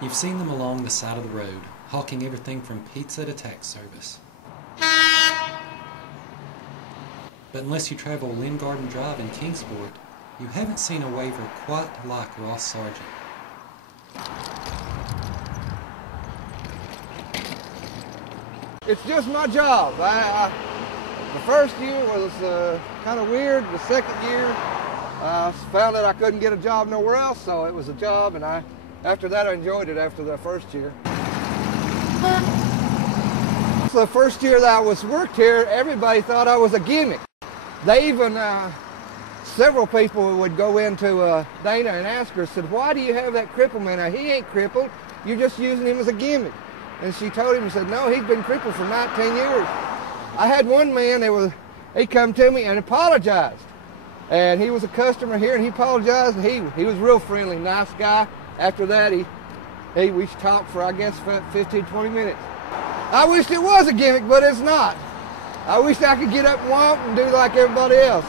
You've seen them along the side of the road, hawking everything from pizza to tax service. But unless you travel Lynn Garden Drive in Kingsport, you haven't seen a waver quite like Ross Sergent. It's just my job. The first year was kind of weird. The second year, I found that I couldn't get a job nowhere else, so it was a job, and after that I enjoyed it after the first year. So the first year that I worked here, everybody thought I was a gimmick. They even, several people would go into Dana and ask her, said, "Why do you have that crippled man? Now, he ain't crippled, you're just using him as a gimmick." And she told him, said, "No, he's been crippled for 19 years. I had one man, he come to me and apologized. And he was a customer here, and he apologized, and he was real friendly, nice guy. After that, we talked for, I guess, 15, 20 minutes. I wished it was a gimmick, but it's not. I wished I could get up and walk and do like everybody else."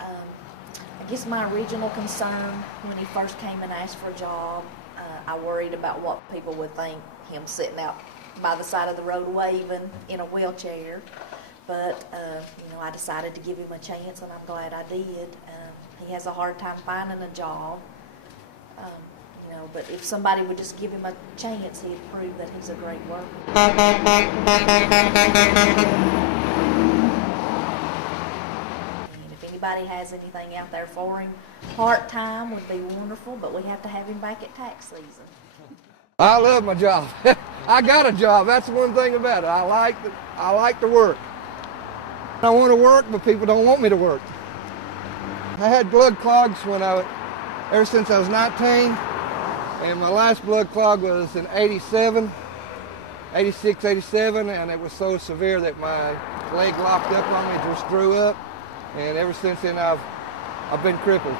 I guess my original concern when he first came and asked for a job, I worried about what people would think, him sitting out by the side of the road waving in a wheelchair. But, I decided to give him a chance, and I'm glad I did. He has a hard time finding a job, but if somebody would just give him a chance, he'd prove that he's a great worker. And if anybody has anything out there for him, part-time would be wonderful, but we have to have him back at tax season. I love my job. I got a job. That's the one thing about it. I like to work. I want to work, but people don't want me to work. I had blood clogs ever since I was 19, and my last blood clog was in 86, 87, and it was so severe that my leg locked up on me, just drew up, and ever since then I've been crippled.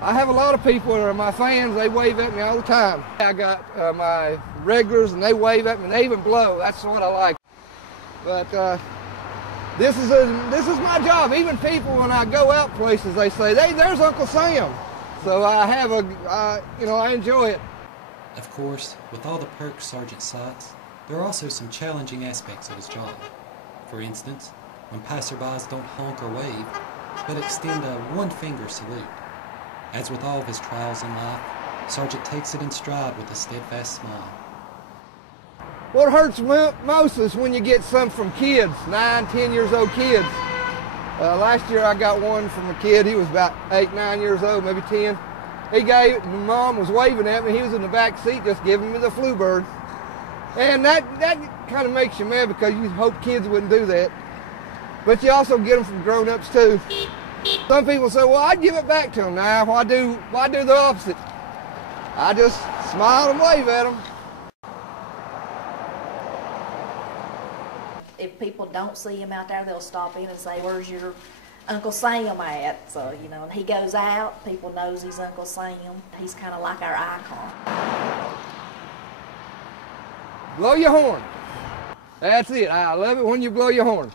I have a lot of people that are my fans. They wave at me all the time. I got my regulars, and they wave at me, and they even blow. That's what I like. But this is my job. Even people, when I go out places, they say, "Hey, there's Uncle Sam." So I enjoy it. Of course, with all the perks Sergeant cites, there are also some challenging aspects of his job. For instance, when passerbys don't honk or wave, but extend a one-finger salute. As with all of his trials in life, Sergeant takes it in stride with a steadfast smile. What hurts most is when you get some from kids, 9, 10 years old kids. Last year I got one from a kid. He was about 8, 9 years old, maybe 10. My mom was waving at me. He was in the back seat just giving me the flu bird. And that kind of makes you mad because you hope kids wouldn't do that. But you also get them from grown-ups too. Some people say, "Well, I'd give it back to them now. Why do the opposite?" I just smile and wave at them. If people don't see him out there, they'll stop in and say, "Where's your Uncle Sam at?" So, and he goes out, people knows he's Uncle Sam. He's kind of like our icon. Blow your horn. That's it. I love it when you blow your horn.